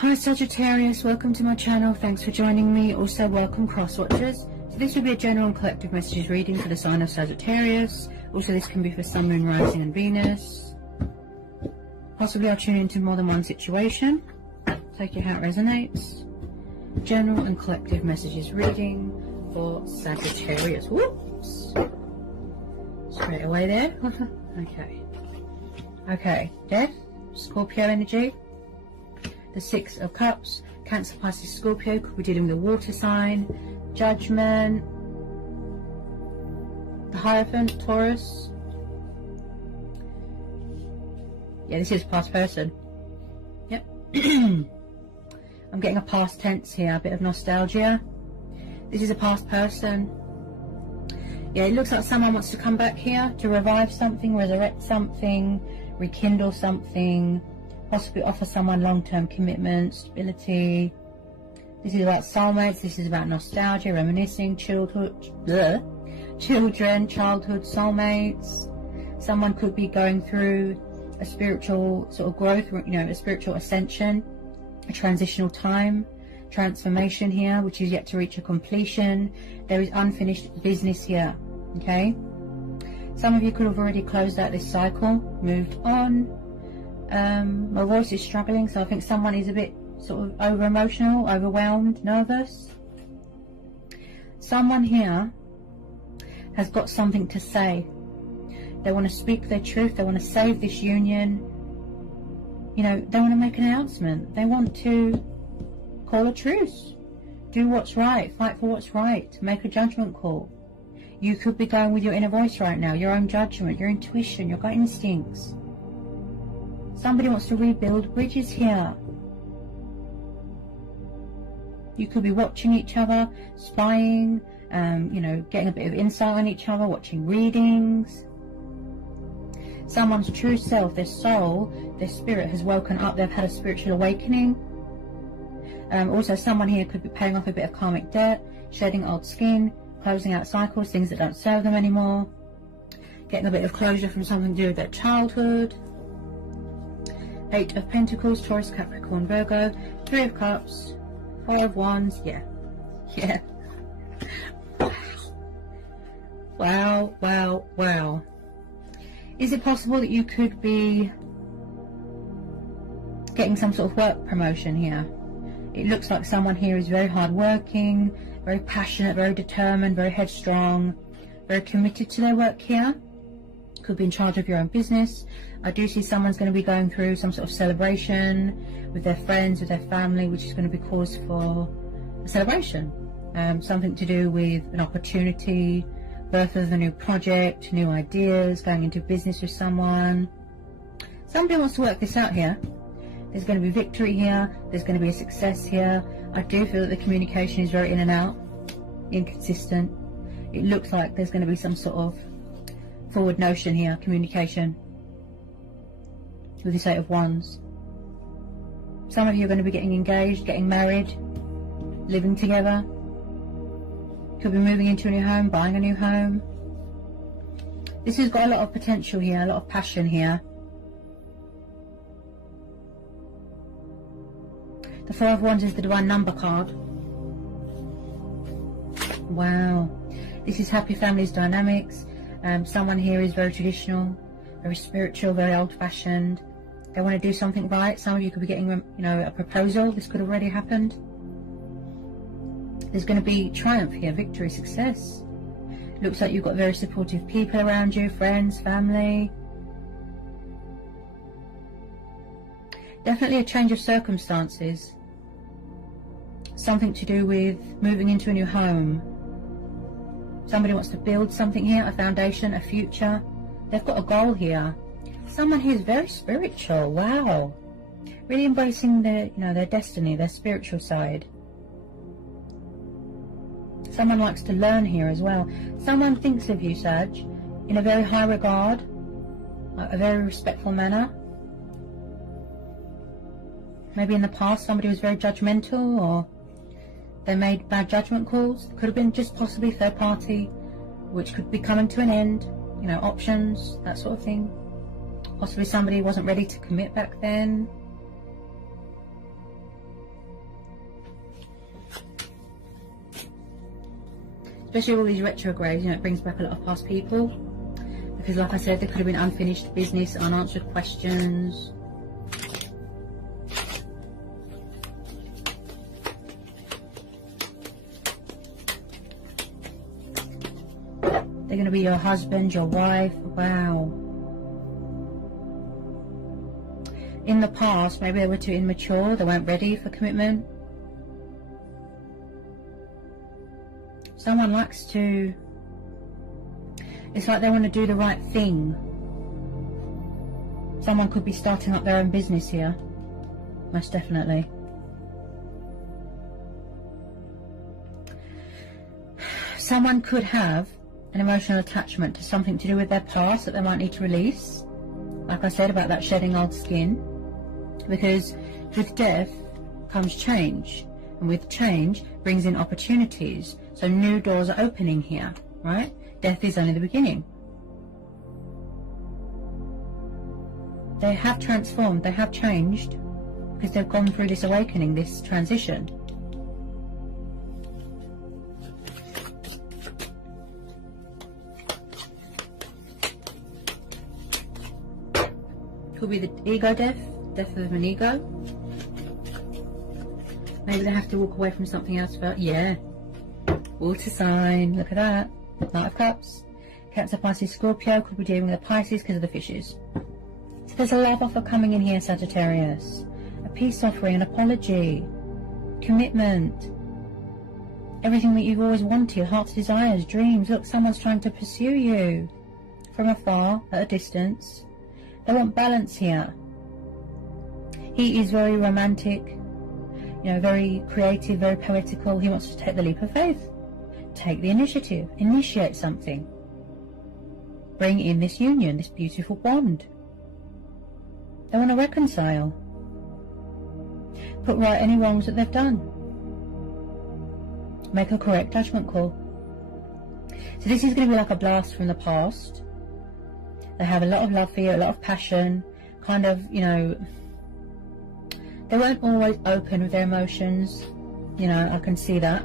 Hi Sagittarius, welcome to my channel. Thanks for joining me. Also welcome cross watchers. So this will be a general and collective messages reading for the sign of Sagittarius. Also this can be for Sun, Moon, Rising and Venus. Possibly I'll tune into more than one situation. Take it how it resonates. General and collective messages reading for Sagittarius. Whoops! Straight away there. Okay, Death, Scorpio energy. The Six of Cups, Cancer, Pisces, Scorpio, could be dealing with a water sign. Judgment, the Hierophant, Taurus. Yeah, this is past person. Yep. I'm getting a past tense here, a bit of nostalgia. This is a past person. Yeah, it looks like someone wants to come back here to revive something, resurrect something, rekindle something. Possibly offer someone long-term commitment, stability. This is about soulmates. This is about nostalgia, reminiscing, children, childhood, soulmates. Someone could be going through a spiritual sort of growth, you know, a spiritual ascension, a transitional time, transformation here, which is yet to reach a completion. There is unfinished business here, okay? Some of you could have already closed out this cycle, moved on. My voice is struggling, so I think someone is a bit sort of over emotional, overwhelmed, nervous. Someone here has got something to say. They want to speak their truth. They want to save this union. You know, they want to make an announcement. They want to call a truce, do what's right, fight for what's right, make a judgment call. You could be going with your inner voice right now, your own judgment, your intuition, your gut instincts. Somebody wants to rebuild bridges here. You could be watching each other, spying, you know, getting a bit of insight on each other, watching readings. Someone's true self, their soul, their spirit has woken up. They've had a spiritual awakening. Also, someone here could be paying off a bit of karmic debt, shedding old skin, closing out cycles, things that don't serve them anymore, getting a bit of closure from something to do with their childhood. Eight of Pentacles, Taurus, Capricorn, Virgo, Three of Cups, Four of Wands. Yeah. Wow. Is it possible that you could be getting some sort of work promotion here? It looks like someone here is very hardworking, very passionate, very determined, very headstrong, very committed to their work here. Could be in charge of your own business. I do see someone's going to be going through some sort of celebration with their friends, with their family, which is going to be cause for a celebration. Something to do with an opportunity, birth of a new project, new ideas, going into business with someone. Somebody wants to work this out here. There's going to be victory here. There's going to be a success here. I do feel that the communication is very in and out, inconsistent. It looks like there's going to be some sort of forward notion here, communication, with this Eight of Wands. Some of you are going to be getting engaged, getting married, living together. Could be moving into a new home, buying a new home. This has got a lot of potential here, a lot of passion here. The Four of Wands is the Divine Number card. Wow. This is happy families dynamics. Someone here is very traditional, very spiritual, very old-fashioned. They want to do something right. Some of you could be getting, you know, a proposal. This could have already happened. There's going to be triumph here, victory, success. Looks like you've got very supportive people around you, friends, family. Definitely a change of circumstances. Something to do with moving into a new home. Somebody wants to build something here, a foundation, a future. They've got a goal here. Someone who is very spiritual. Wow. Really embracing their, you know, their destiny, their spiritual side. Someone likes to learn here as well. Someone thinks of you, Sag, in a very high regard, a very respectful manner. Maybe in the past somebody was very judgmental, or they made bad judgment calls. Could have been just possibly third party, which could be coming to an end. You know, options, that sort of thing. Possibly somebody wasn't ready to commit back then. especially all these retrogrades, you know, it brings back a lot of past people. Because like I said, there could have been unfinished business, unanswered questions. They're going to be your husband, your wife. Wow. In the past, maybe they were too immature. They weren't ready for commitment. Someone likes to... It's like they want to do the right thing. Someone could be starting up their own business here. Most definitely. Someone could have an emotional attachment to something to do with their past that they might need to release. Like I said about that shedding old skin. Because with death comes change. And with change brings in opportunities. So new doors are opening here, right? Death is only the beginning. They have transformed, they have changed, because they've gone through this awakening, this transition. Could be the ego death, death of an ego. Maybe they have to walk away from something else for, yeah. Water sign, look at that. Knight of Cups. Cancer, Pisces, Scorpio. Could be dealing with the Pisces because of the fishes. So there's a love offer coming in here, Sagittarius. A peace offering, an apology, commitment. Everything that you've always wanted, heart's desires, dreams. Look, someone's trying to pursue you from afar, at a distance. They want balance here. He is very romantic, you know, very creative, very poetical. He wants to take the leap of faith. Take the initiative, initiate something, bring in this union, this beautiful bond. They want to reconcile, put right any wrongs that they've done, make a correct judgment call. So this is going to be like a blast from the past. They have a lot of love for you, a lot of passion, kind of, you know, they weren't always open with their emotions, you know, I can see that.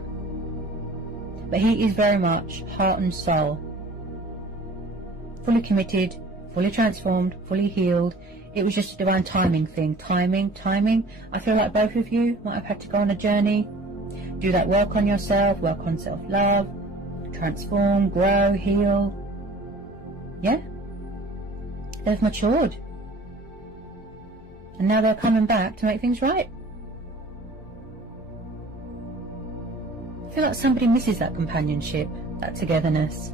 But he is very much heart and soul. Fully committed, fully transformed, fully healed. It was just a divine timing thing. Timing. I feel like both of you might have had to go on a journey. Do that work on yourself, work on self-love, transform, grow, heal. Yeah? They've matured. And now they're coming back to make things right. I feel like somebody misses that companionship, that togetherness,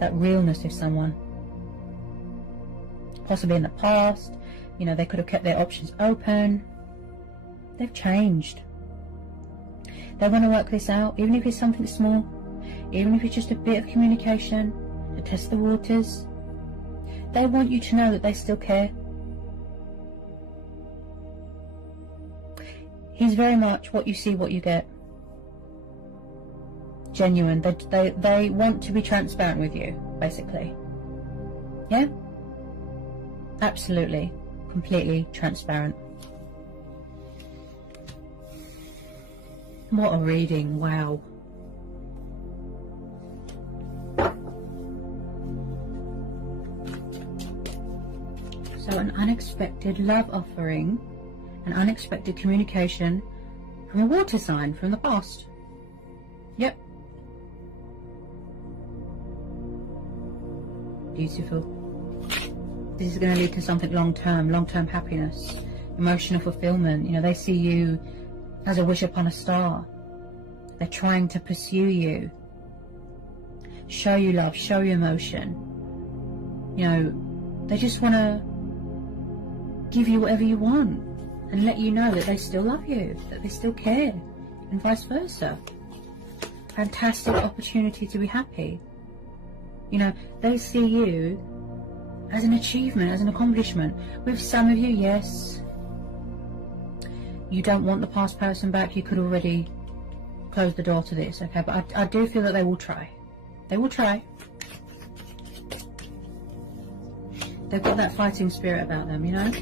that realness with someone. Possibly in the past, you know, they could have kept their options open. They've changed. They want to work this out, even if it's something small, even if it's just a bit of communication to test the waters. They want you to know that they still care. He's very much what you see, what you get. Genuine. They want to be transparent with you, basically. Yeah? Absolutely. Completely transparent. What a reading. Wow. So an unexpected love offering, an unexpected communication from a water sign from the past. Yep. Beautiful. This is going to lead to something long-term happiness, emotional fulfillment. You know, they see you as a wish upon a star. They're trying to pursue you, show you love, show you emotion. You know, they just want to give you whatever you want and let you know that they still love you, that they still care, and vice versa. Fantastic opportunity to be happy. You know, they see you as an achievement, as an accomplishment. With some of you, yes, you don't want the past person back. You could already close the door to this, okay? But I do feel that they will try. They will try. They've got that fighting spirit about them, you know?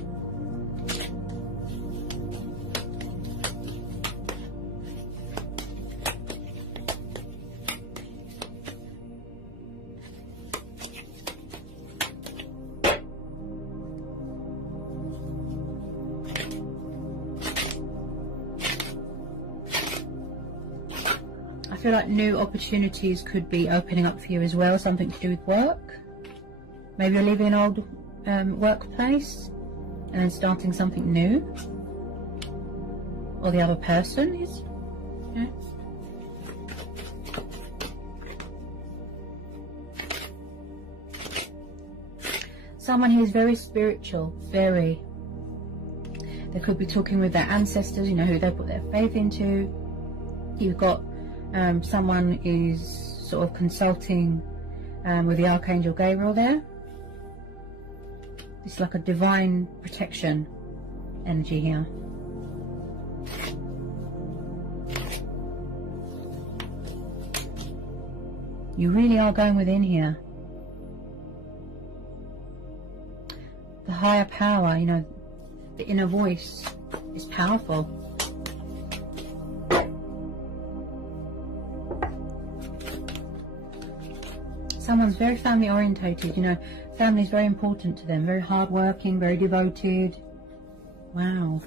feel like new opportunities could be opening up for you as well, something to do with work. Maybe you're leaving an old workplace and then starting something new. Or the other person is. Yeah. Someone who is very spiritual, very. They could be talking with their ancestors, you know, who they put their faith into. You've got someone is sort of consulting with the Archangel Gabriel there. It's like a divine protection energy here. You really are going within here. The higher power, you know, the inner voice is powerful. Someone's very family orientated, you know, family is very important to them, very hardworking, very devoted. Wow.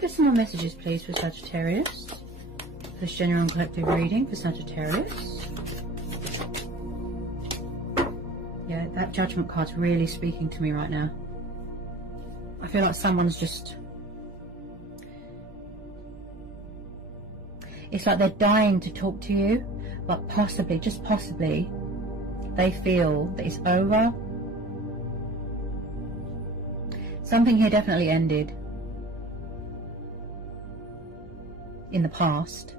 Get some more messages, please, for Sagittarius. For this general and collective reading for Sagittarius. Yeah, that Judgment card's really speaking to me right now. I feel like someone's just... It's like they're dying to talk to you, but possibly, just possibly, they feel that it's over. Something here definitely ended in the past.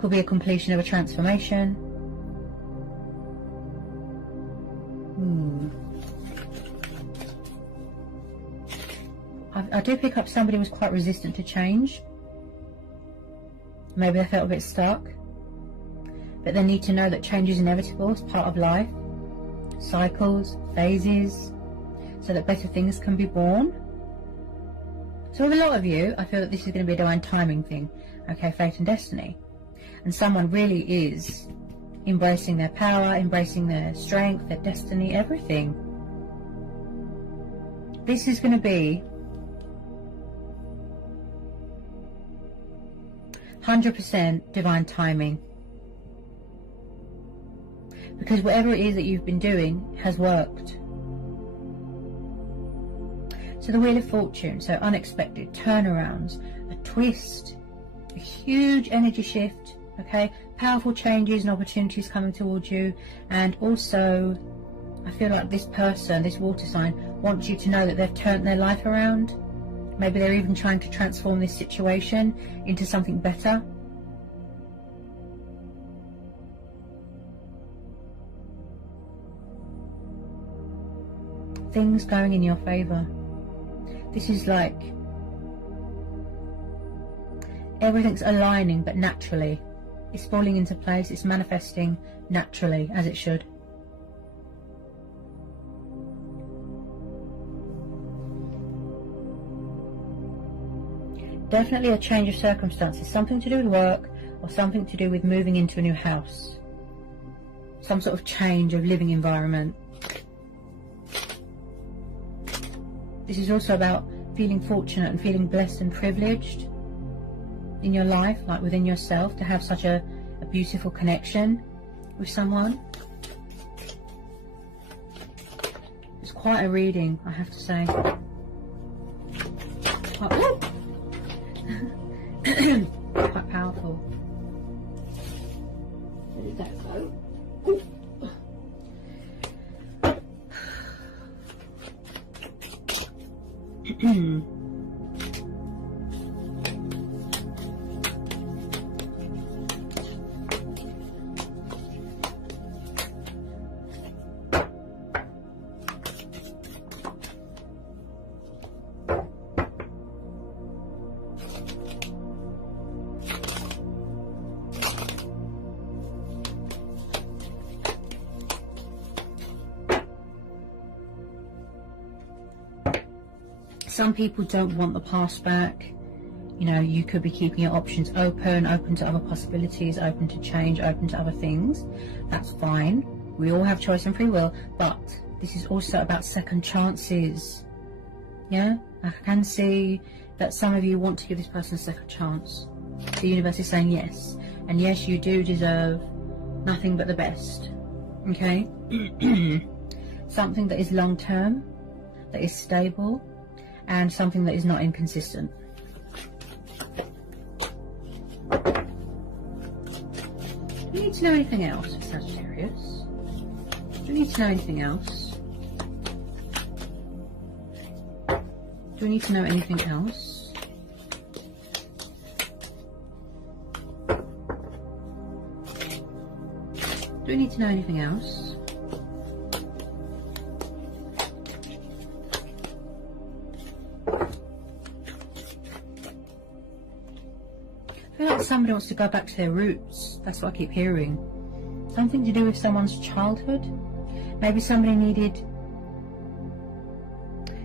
Could be a completion of a transformation. I do pick up somebody was quite resistant to change. Maybe they felt a bit stuck. But they need to know that change is inevitable. It's part of life. Cycles, phases, so that better things can be born. So with a lot of you, I feel that this is going to be a divine timing thing. Okay, fate and destiny. And someone really is embracing their power, embracing their strength, their destiny, everything. This is going to be 100% divine timing. Because whatever it is that you've been doing has worked. So the Wheel of Fortune, so unexpected turnarounds, a twist, a huge energy shift, okay, powerful changes and opportunities coming towards you. And also I feel like this person, this water sign, wants you to know that they've turned their life around. Maybe they're even trying to transform this situation into something better. Things going in your favor. This is like everything's aligning, but naturally. It's falling into place, it's manifesting naturally, as it should. Definitely a change of circumstances, something to do with work or something to do with moving into a new house. Some sort of change of living environment. This is also about feeling fortunate and feeling blessed and privileged in your life, like within yourself, to have such a beautiful connection with someone. It's quite a reading, I have to say. Quite powerful. Where did that go? Some people don't want the past back. You You know, you could be keeping your options open, open to other possibilities, open to change, open to other things. That's fine. We all have choice and free will, but this is also about second chances. Yeah, I can see that some of you want to give this person a second chance. The universe is saying yes, and yes, you do deserve nothing but the best. Okay. Something that is long term, that is stable, and something that is not inconsistent. Do you need to know anything else, Sagittarius? Do you need to know anything else? Do we need to know anything else? Do we need to know anything else? I feel like somebody wants to go back to their roots. That's what I keep hearing. Something to do with someone's childhood. Maybe somebody needed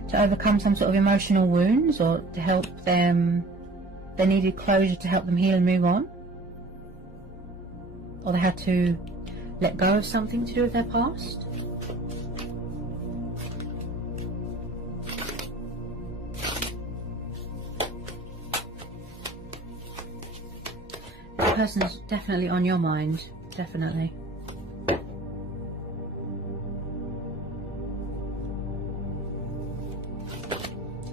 to overcome some sort of emotional wounds, or to help them, they needed closure to help them heal and move on. Or they had to let go of something to do with their past. The person's definitely on your mind, definitely. A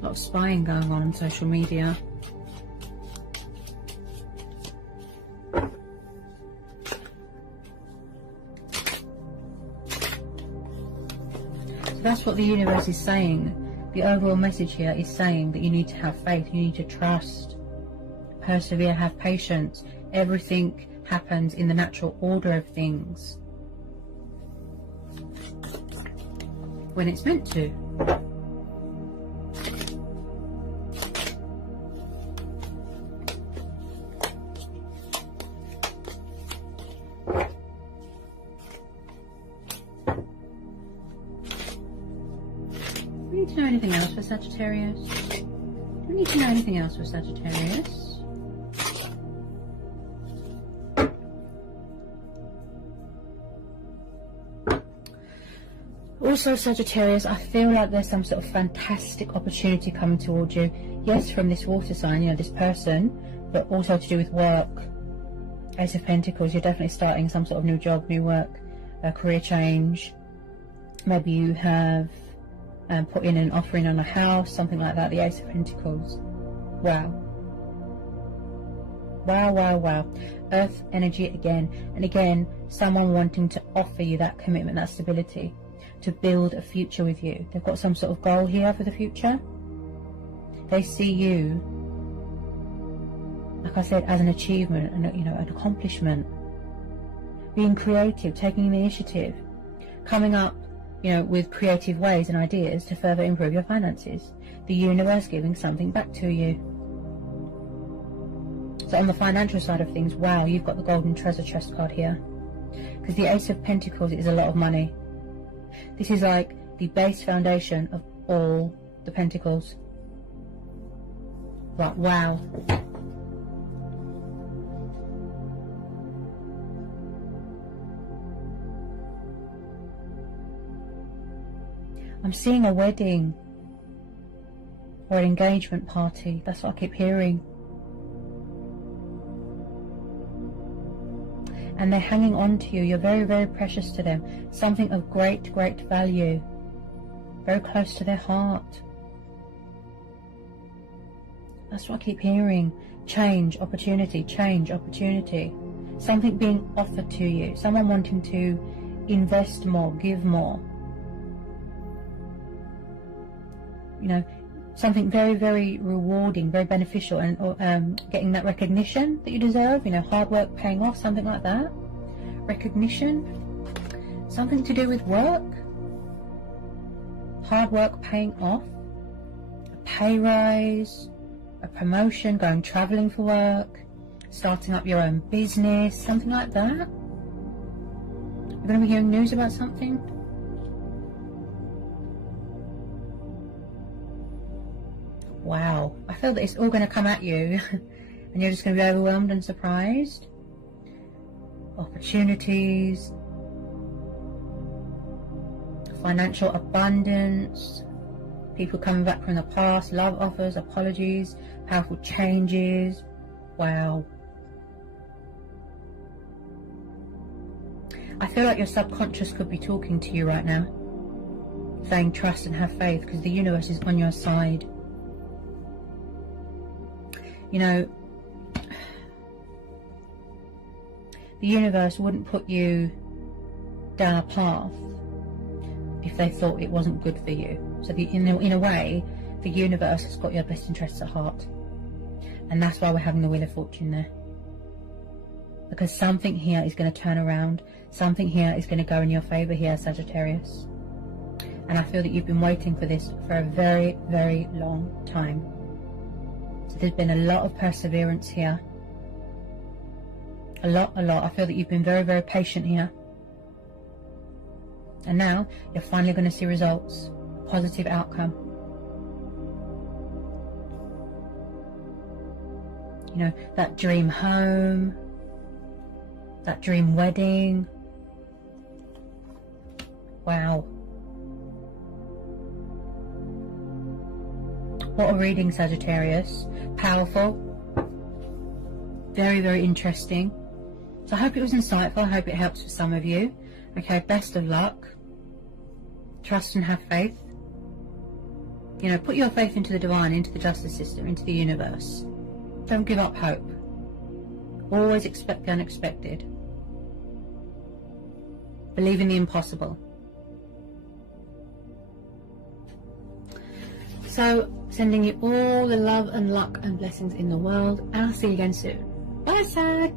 lot of spying going on social media. So that's what the universe is saying. The overall message here is saying that you need to have faith, you need to trust, persevere, have patience. Everything happens in the natural order of things, when it's meant to. Do we need to know anything else for Sagittarius? Do we need to know anything else for Sagittarius? Also, Sagittarius, I feel like there's some sort of fantastic opportunity coming towards you. Yes, from this water sign, you know, this person, but also to do with work. Ace of Pentacles, you're definitely starting some sort of new job, new work, a career change. Maybe you have put in an offering on a house, something like that. The Ace of Pentacles. Wow. Wow, wow, wow. Earth energy again. And again, someone wanting to offer you that commitment, that stability, to build a future with you. They've got some sort of goal here for the future. They see you, like I said, as an achievement and, you know, an accomplishment. Being creative, taking the initiative, coming up, you know, with creative ways and ideas to further improve your finances. The universe giving something back to you. So on the financial side of things, wow, you've got the golden treasure chest card here. Because the Ace of Pentacles is a lot of money. This is like the base foundation of all the pentacles. But wow. I'm seeing a wedding or an engagement party. That's what I keep hearing. And they're hanging on to you. You're very, very precious to them. Something of great, great value. Very close to their heart. That's what I keep hearing. Change, opportunity, change, opportunity. Something being offered to you. Someone wanting to invest more, give more. You know, something very, very rewarding, very beneficial, and getting that recognition that you deserve, you know, hard work paying off, something like that. Recognition, something to do with work, hard work paying off, a pay rise, a promotion, going traveling for work, starting up your own business, something like that. You're going to be hearing news about something. Wow. I feel that it's all going to come at you and you're just going to be overwhelmed and surprised. Opportunities, financial abundance, people coming back from the past, love offers, apologies, powerful changes. Wow. I feel like your subconscious could be talking to you right now, saying trust and have faith, because the universe is on your side. You know, the universe wouldn't put you down a path if they thought it wasn't good for you. So in a way, the universe has got your best interests at heart. And that's why we're having the Wheel of Fortune there. Because something here is going to turn around. Something here is going to go in your favour here, Sagittarius. And I feel that you've been waiting for this for a very, very long time. So there's been a lot of perseverance here. A lot. I feel that you've been very, very patient here. And now you're finally going to see results. A positive outcome. You know, that dream home, that dream wedding. Wow. What a reading, Sagittarius. Powerful. Very, very interesting. So I hope it was insightful. I hope it helps for some of you. Okay, best of luck. Trust and have faith. You know, put your faith into the divine, into the justice system, into the universe. Don't give up hope. Always expect the unexpected. Believe in the impossible. So, sending you all the love and luck and blessings in the world. And I'll see you again soon. Bye, Sag!